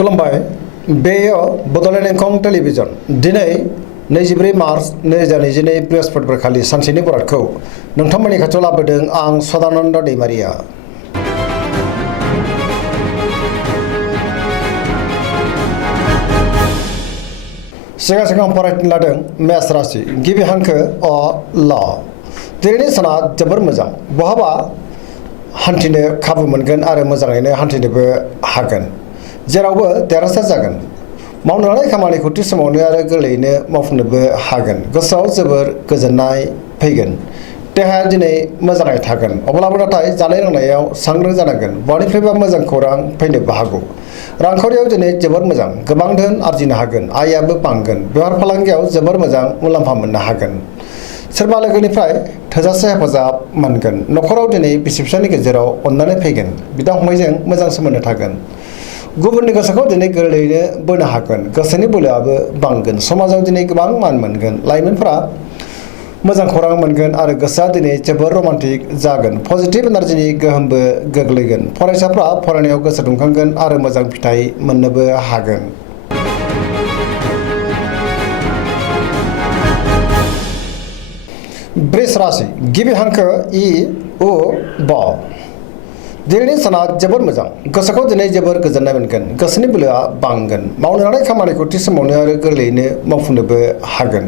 खुलुमबाय बेयो बड'लेण्ड इंखं टेलिभिजन दिनै 24 मार्च 2022 बृहस्पतिबारखालि सानसेनि बरादखौ नोंथांमोननि खाथियाव लाबोदों आं सदानन्द दैमारिया। सिगां फरायनो लादों मेष राशि गिबि हांखो अ ल दिनैनि साना जोबोर मोजां बहाबा हान्थिनो खाबु मोनगोन आरो मोजाङैनो हान्थिनोबो हागोन जेरावबो देरहासार जागोन मावनो लानाय खामानिखौ थि समावनो आरो गोरलैयैनो मावफुंनोबो हागोन गोसोआव जोबोर गोजोननाय फैगोन देहाया दिनै मोजाङै थागोन अब्लाबो नाथाय जानाय लोंनायाव सांग्रां जानांगोन बयनिफ्रायबो मोजां खौरां फैनोबो हागौ रांखावरियाव दिनै जोबोर मोजां गोबां धोन आरजिनो हागोन आयाबो बांगोन बेफार फालांगियाव जोबोर मोजां मुलाम्फा मोननो हागोन सोरबा लोगोनिफ्राय थोजासे हेफाजाब मोनगोन न'खराव दिनै बिसि फिसायनि गेजेराव अननानै फैगोन बिदा फंबायजों मोजां सोमोन्दो थागोन गुबुननि गोसोखौ दिनै गोरलैयैनो बोनो हागोन गोसोनि बोलोआबो बांगोन समाजाव दिनै गोबां मान मोनगोन लाइमोनफोरा मोजां खौरां मोनगोन आरो गोसोआ दिनै जोबोर रमान्टिक जागोन पजिटिभ एनार्जिनि गोहोमबो गोग्लैगोन फरायसाफ्रा फरायनायाव गोसो दुंखांगोन आरो मोजां फिथाइ मोननोबो हागोन। वृष राशि गिबि हांखो इ उ ब दिनैनि साना जोबोर मोजां गोसोखौ दिनै जोबोर गोजोननाय मोनगोन गोसोनि बोलोआ बांगोन मावनो लानाय खामानिखौ थि समावनो आरो गोरलैयैनो मावफुंनोबो हागोन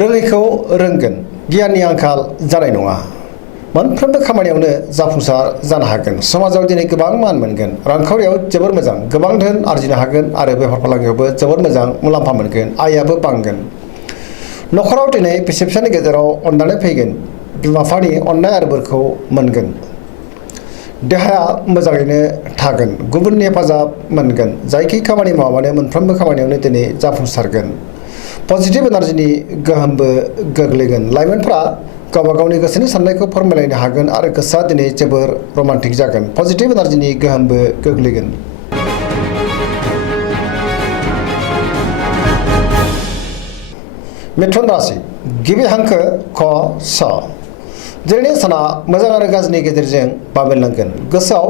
रोङैखौ रोंगोन गियाननि आंखाल जानाय नङा मोनफ्रोमबो खामानियावनो जाफुंसार जानो हागोन समाजाव दिनै गोबां मान मोनगोन रांखावरियाव जोबोर मोजां गोबां धोन आरजिनो हागोन आरो बेफार फालांगियावबो जोबोर मोजां मुलाम्फा मोनगोन आयाबो बांगोन न'खराव दिनै बिसि फिसानि गेजेराव अननानै फैगोन बिमा बिफानि अननाय आरो बोरखौ मोनगोन देहाया मोजाङैनो थागोन गुबुननि हेफाजाब मोनगोन जायखि खामानि मावामानो मोनफ्रोमबो खामानियावनो दिनै जाफुंसारगोन पजिटिभ एनार्जिनि गोहोमबो गोग्लैगोन लाइमोनफ्रा गावबा गावनि गोसोनि साननायखौ फोरमायलायनो हागोन आरो गोसोआ दिनै जोबोर रमान्टिक जागोन पजिटिभ एनार्जिनि गोहोमबो गोग्लैगोन। मिथुन राशि गिबि हांखो ख स दिनैनि साना मोजां आरो गाज्रिनि गेजेरजों बाबेनलांगोन गोसोआव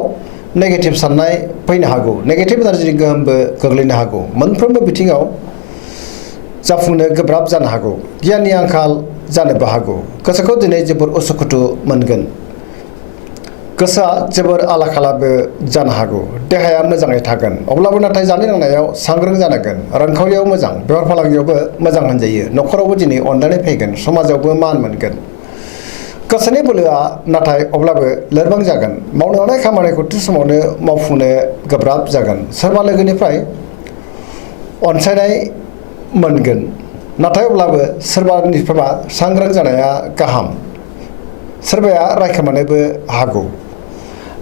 नेगेटिभ साननाय फैनो हागौ नेगेटिभ एनार्जिनि गोहोमबो गोग्लैनो हागौ मोनफ्रोमबो बिथिङाव जाफुंनो गोब्राब जानो हागौ गियाननि आंखाल जानोबो हागौ गोसोखौ दिनै जोबोर उसुखुथु मोनगोन गोसोआ जोबोर आला खालाबो जानो हागौ देहाया मोजाङै थागोन अब्लाबो नाथाय जानाय लोंनायाव सांग्रां जानांगोन रांखावरियाव मोजां बेफार फालांगियावबो मोजां होनजायो न'खरावबो दिनै अननानै फैगोन समाजावबो मान मोनगोन गोसोनि बोलोआ नाथाय अब्लाबो लोरबां जागोन मावनो लानाय खामानिखौ थि समावनो मावफुंनो गोब्राब जागोन सोरबा लोगोनिफ्राय अनसायनाय मोनगोन नाथाय अब्लाबो सोरबानिफ्रायबा सांग्रां जानाया गाहाम सोरबाया रायखोमानोबो हागौ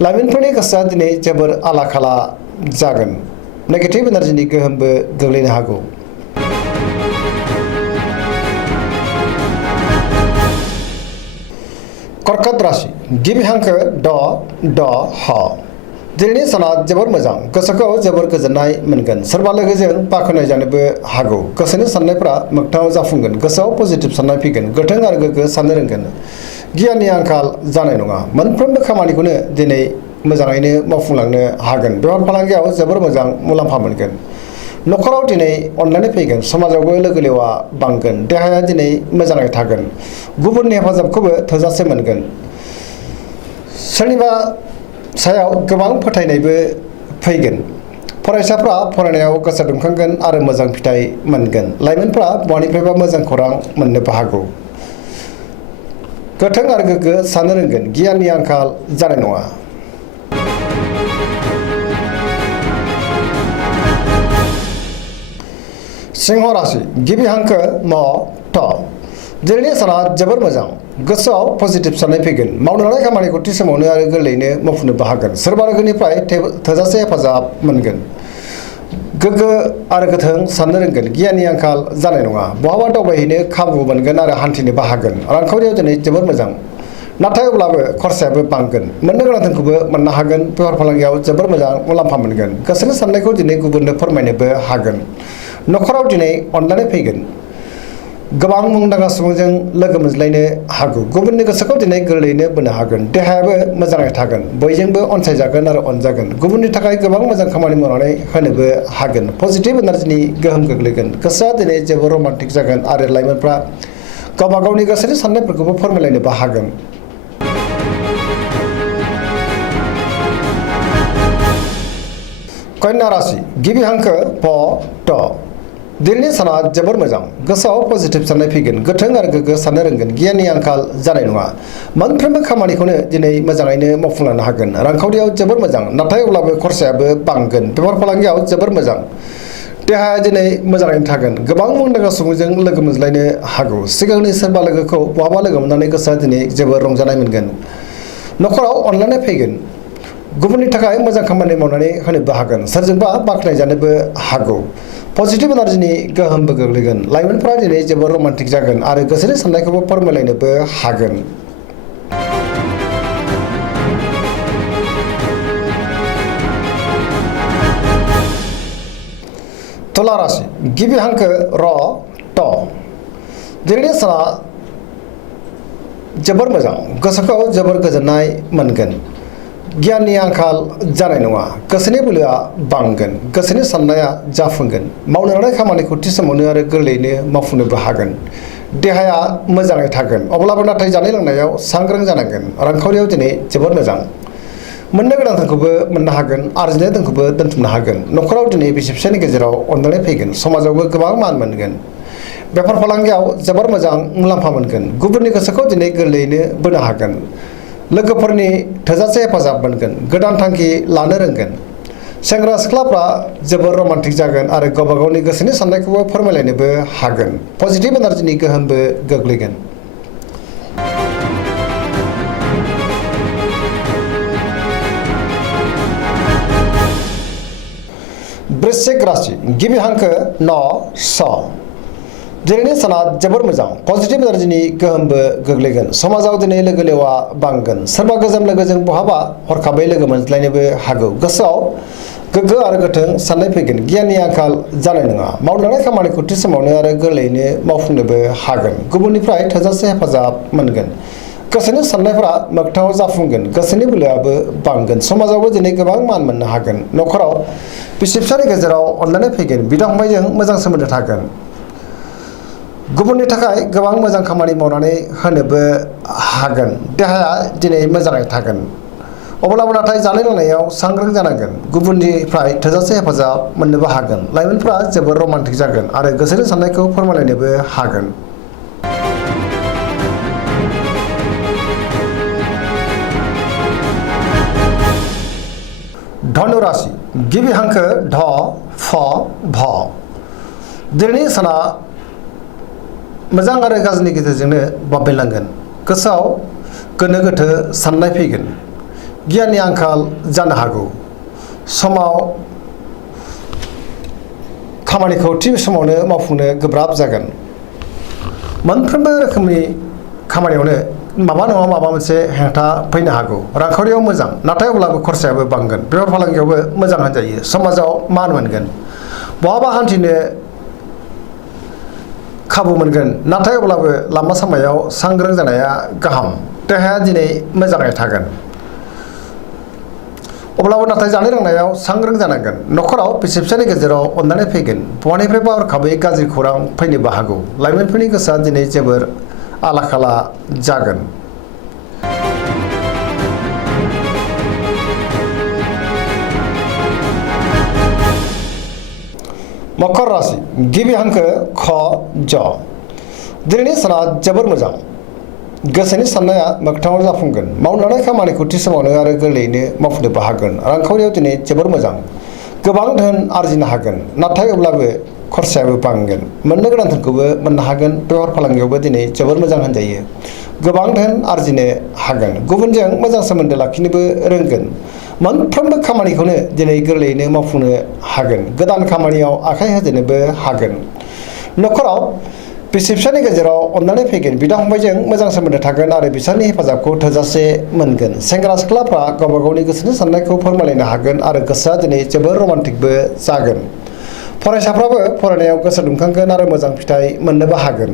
लाइमोनफोरनि गोसोआ दिनै जोबोर आला खाला जागोन नेगेटिभ एनार्जिनि गोहोमबो गोग्लैनो हागौ। कर्कट राशि गिबि हांखो ड ह दिनैनि साना जोबोर मोजां गोसोखौ जोबोर गोजोननाय मोनगोन सोरबा लोगोजों बाख्नाय जानोबो हागौ गोसोनि साननायफ्रा मोगथाङाव जाफुंगोन गोसोआव पजिटिभ साननाय फैगोन गोथों आरो गोग्गो साननो रोंगोन गियाननि आंखाल जानाय नङा मोनफ्रोमबो खामानिखौनो दिनै मोजाङैनो मावफुंलांनो हागोन बेफार फालांगियाव जोबोर मोजां मुलाम्फा मोनगोन न'खराव दिनै अननानै फैगोन समाजावबो लोगो लेवा बांगोन देहाया दिनै मोजाङै थागोन गुबुननि हेफाजाबखौबो थोजासे मोनगोन सोरनिबा सायाव गोबां फोथायनायबो फैगोन फरायसाफ्रा फरायनायाव गोसो दुंखांगोन आरो मोजां फिथाइ मोनगोन लाइमोनफ्रा बयनिफ्रायबो मोजां खौरां मोननोबो हागौ गोथों आरो गोग्गो साननो रोंगोन गियाननि आंखाल जानाय नङा। सिंह राशि गिबि हांखो म थ दिनैनि साना जोबोर मोजां गोसोआव पजिटिभ साननाय फैगोन मावनो लानाय खामानिखौ थि समावनो आरो गोरलैयैनो मावफुंनोबो हागोन सोरबा लोगोनिफ्राय थोजासे हेफाजाब मोनगोन गोग्गो आरो गोथों साननो रोंगोन गियाननि आंखाल जानाय नङा बहाबा दावबायहैनो खाबु मोनगोन आरो हान्थिनोबो हागोन रांखावरियाव दिनै जोबोर मोजां नाथाय अब्लाबो खरसायाबो बांगोन मोननो गोनां धोनखौबो मोननो हागोन बेफार फालांगियाव जोबोर मोजां मुलाम्फा मोनगोन गोसोनि साननायखौ दिनै गुबुननो फोरमायनोबो हागोन न'खराव दिनै अननानै फैगोन गोबां मुंदांखा सुबुंजों लोगो मोनज्लायनो हागौ गुबुननि गोसोखौ दिनै गोरलैयैनो बोनो हागोन देहायाबो मोजाङै थागोन बयजोंबो अनसायजागोन आरो अनजागोन गुबुननि थाखाय गोबां मोजां खामानि मावनानै होनोबो हागोन पजिटिभ एनार्जिनि गोहोम गोग्लैगोन गोसोआ दिनै जोबोर रमान्टिक जागोन आरो लाइमोनफ्रा गावबा गावनि गोसोनि साननायफोरखौबो फोरमायलायनोबो हागोन। कन्या राशि गिबि हांखो प ट दिनैनि साना जोबोर मोजां गोसोआव पजिटिभ साननाय फैगोन गोथों आरो गोग्गो साननो रोंगोन गियाननि आंखाल जानाय नङा मोनफ्रोमबो खामानिखौनो दिनै मोजाङैनो मावफुंलांनो हागोन रांखावरियाव जोबोर मोजां नाथाय अब्लाबो खरसायाबो बांगोन बेफार फालांगियाव जोबोर मोजां देहाया दिनै मोजाङैनो थागोन गोबां मुंदांखा सुबुंजों लोगो मोनज्लायनो हागौ सिगांनि सोरबा लोगोखौ बहाबा लोगो मोननानै गोसोआ दिनै जोबोर रंजानाय मोनगोन न'खराव अनलायनाय फैगोन गुबुननि थाखाय मोजां खामानि मावनानै होनोबो हागोन सोरजोंबा बाख्नायजानोबो हागौ पजिटिभ एनार्जिनि गोहोमबो गोग्लैगोन लाइमोनफोरा दिनै जोबोर रमान्टिक जागोन आरो गोसोनि साननायखौबो फोरमायलायनोबो हागोन। तुला राशि गिबि हांखो र ट दिनैनि साना जोबोर मोजां गोसोखौ जोबोर गोजोननाय मोनगोन गियाननि आंखाल जानाय नङा गोसोनि बोलोआ बांगोन गोसोनि साननाया जाफुंगोन मावनो लानाय खामानिखौ थि समावनो आरो गोरलैयैनो मावफुंनोबो हागोन देहाया मोजाङै थागोन अब्लाबो नाथाय जानाय लोंनायाव सांग्रां जानांगोन रांखावरियाव दिनै जोबोर मोजां मोननो गोनां धोनखौबो मोननो हागोन आरजिनाय धोनखौबो दोनथुमनो हागोन न'खराव दिनै बिसि फिसायनि गेजेराव अनलायनाय फैगोन समाजावबो गोबां मान मोनगोन बेफार फालांगियाव जोबोर मोजां मुलाम्फा मोनगोन गुबुननि गोसोखौ दिनै गोरलैयैनो बोनो हागोन लोगोफोरनि थोजासे हेफाजाब मोनगोन गोदान थांखि लानो रोंगोन सेंग्रा सिख्लाफ्रा जोबोर रमान्टिक जागोन आरो गावबा गावनि गोसोनि साननायखौबो फोरमायलायनोबो हागोन पजिटिभ एनार्जिनि गोहोमबो गोग्लैगोन। वृश्चिक राशि गिबि हांखो न स दिनैनि साना जोबोर मोजां पजिटिभ एनार्जिनि गोहोमबो गोग्लैगोन समाजाव दिनै लोगो लेवा बांगोन सोरबा गोजाम लोगोजों बहाबा हरखाबै लोगो मोनज्लायनोबो हागौ गोसोआव गोग्गो आरो गोथों साननाय फैगोन गियाननि आंखाल जानाय नङा मावनो लानाय खामानिखौ थि समावनो आरो गोरलैयैनो मावफुंनोबो हागोन गुबुननिफ्राय थोजासे हेफाजाब मोनगोन गोसोनि साननायफोरा मोगथाङाव जाफुंगोन गोसोनि बोलोआबो बांगोन समाजावबो दिनै गोबां मान मोननो हागोन न'खराव बिसि फिसायनि गेजेराव अनलायनाय फैगोन बिदा फंबायजों मोजां सोमोन्दो थागोन गुबुननि थाखाय गोबां मोजां खामानि मावनानै होनोबो हागोन देहाया दिनै मोजाङै थागोन अब्लाबो नाथाय जानाय लोंनायाव सांग्रां जानांगोन गुबुननिफ्राय थोजासे हेफाजाब मोननोबो हागोन लाइमोनफ्रा जोबोर रमान्टिक जागोन आरो गोसोनि साननायखौ फोरमायलायनोबो हागोन। धनु राशि गिबि हांखो ढ फ भ दिनैनि साना मोजां आरो गाज्रिनि गेजेरजोंनो बाबेनलांगोन गोसोआव गोनो गोथो साननाय फैगोन गियाननि आंखाल जानो हागौ समाव खामानिखौ थि समावनो मावफुंनो गोब्राब जागोन मोनफ्रोमबो रोखोमनि खामानियावनो माबा नङा माबा मोनसे हेंथा फैनो हागौ रांखावरियाव मोजां नाथाय अब्लाबो खरसायाबो बांगोन बेफार फालांगियावबो मोजां होनजायो समाजाव मान मोनगोन बहाबा हान्थिनो खाबु मोनगोन नाथाय अब्लाबो लामा सामायाव सांग्रां जानाया गाहाम देहाया दिनै मोजाङै थागोन अब्लाबो नाथाय जानाय लोंनायाव सांग्रां जानांगोन न'खराव बिसि फिसायनि गेजेराव अनलायनाय फैगोन बहानिफ्रायबा हरखाबै गाज्रि खौरां फैनोबो हागौ लाइमोनफोरनि गोसोआ दिनै जोबोर आला खाला जागोन। मकर राशि गिबि हांखो ख ज दिनैनि साना जोबोर मोजां गोसोनि साननाया मोगथाङाव जाफुंगोन मावनो लानाय खामानिखौ थि समावनो आरो गोरलैयैनो मावफुंनोबो हागोन रांखावरियाव दिनै जोबोर मोजां गोबां धोन आरजिनो हागोन नाथाय अब्लाबो खरसायाबो बांगोन मोननो गोनां धोनखौबो मोननो हागोन बेफार फालांगियावबो दिनै जोबोर मोजां होनजायो गोबां धोन आरजिनो हागोन गुबुनजों मोजां सोमोन्दो लाखिनोबो रोंगोन मोनफ्रोमबो खामानिखौनो दिनै गोरलैयैनो मावफुंनो हागोन गोदान खामानियाव आखाइ होजेननोबो हागोन न'खराव बिसि फिसायनि गेजेराव अननानै फैगोन बिदा फंबायजों मोजां सोमोन्दो थागोन आरो बिसोरनि हेफाजाबखौ थोजासे मोनगोन सेंग्रा सिख्लाफ्रा गावबा गावनि गोसोनि साननायखौ फोरमायलायनो हागोन आरो गोसोआ दिनै जोबोर रमान्टिकबो जागोन फरायसाफ्राबो फरायनायाव गोसो दुंखांगोन आरो मोजां फिथाइ मोननोबो हागोन।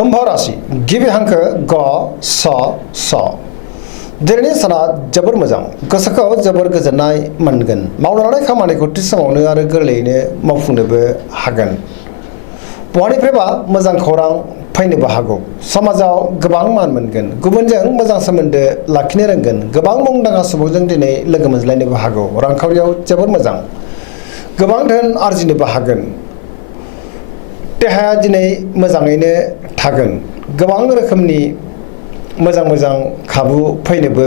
कुम्भ राशि गिबि हांखो ग स स दिनैनि साना जोबोर मोजां गोसोखौ जोबोर गोजोननाय मोनगोन मावनो लानाय खामानिखौ थि समावनो आरो गोरलैयैनो मावफुंनोबो हागोन बहानिफ्रायबा मोजां खौरां फैनोबो हागौ समाजाव गोबां मान मोनगोन गुबुनजों मोजां सोमोन्दो लाखिनो रोंगोन गोबां मुंदांखा सुबुंजों दिनै लोगो मोनज्लायनोबो हागौ रांखावरियाव जोबोर मोजां गोबां धोन आरजिनोबो हागोन देहाया दिनै मोजाङैनो थागोन गोबां रोखोमनि मोजां खाबु फैनोबो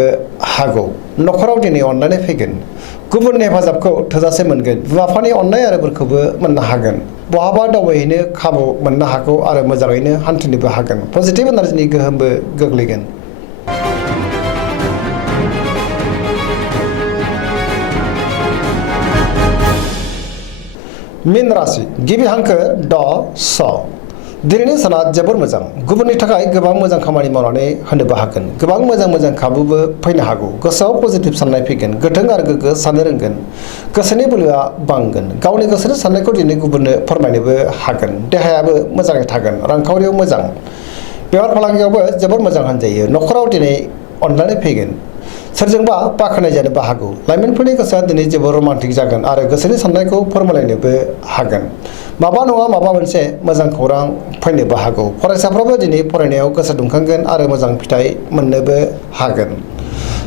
हागौ नखराव दिनै अननानै फैगोन गुबुननि हेफाजाबखौ थोजासे मोनगोन बिमा बिफानि अननाय आरो बोरखौबो मोननो हागोन बहाबा दावबायहैनो खाबु मोननो हागौ आरो मोजाङैनो हान्थिनोबो हागोन पजिटिभ एनार्जिनि गोहोमबो गोग्लैगोन मीन राशि गिबि हांखो ड स दिनैनि साना जोबोर मोजां गुबुननि थाखाय गोबां मोजां खामानि मावनानै होनोबो हागोन गोबां मोजां खाबुबो फैनो हागौ गोसोआव पजिटिभ साननाय फैगोन गोथों आरो गोग्गो साननो रोंगोन गोसोनि बोलोआ बांगोन गावनि गोसोनि साननायखौ दिनै गुबुननो फोरमायनोबो हागोन देहायाबो मोजाङै थागोन रांखावरियाव मोजां बेफार फालांगियावबो जोबोर मोजां होनजायो नखराव दिनै अननानै फैगोन सोरजोंबा बाख्नाय जानोबो हागौ लाइमोनफोरनि गोसोआ दिनै जोबोर रमान्टिक जागोन आरो गोसोनि साननायखौ फोरमायलायनोबो हागोन माबा नङा माबा मोनसे मोजां खौरां फैनोबो हागौ फरायसाफ्राबो दिनै फरायनायाव गोसो दुंखांगोन आरो मोजां फिथाइ मोननोबो हागोन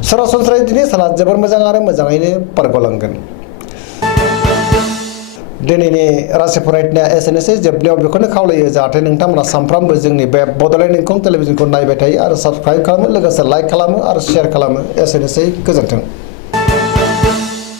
सरासनस्रायै दिनै साना जोबोर मोजां आरो मोजाङैनो बारग'लांगोन दिनैनि राशि फरायनाया एसेनोसै जोबनायाव बेखौनो खावलायो जाहाथे नोंथांमोना सानफ्रामबो जोंनि बे बड'लेण्ड इंखं टेलिभिजनखौ नायबाय थायो आरो साबस्क्राइब खालामो लोगोसे लाइक खालामो आरो शेयार खालामो एसेनोसै गोजोन्थों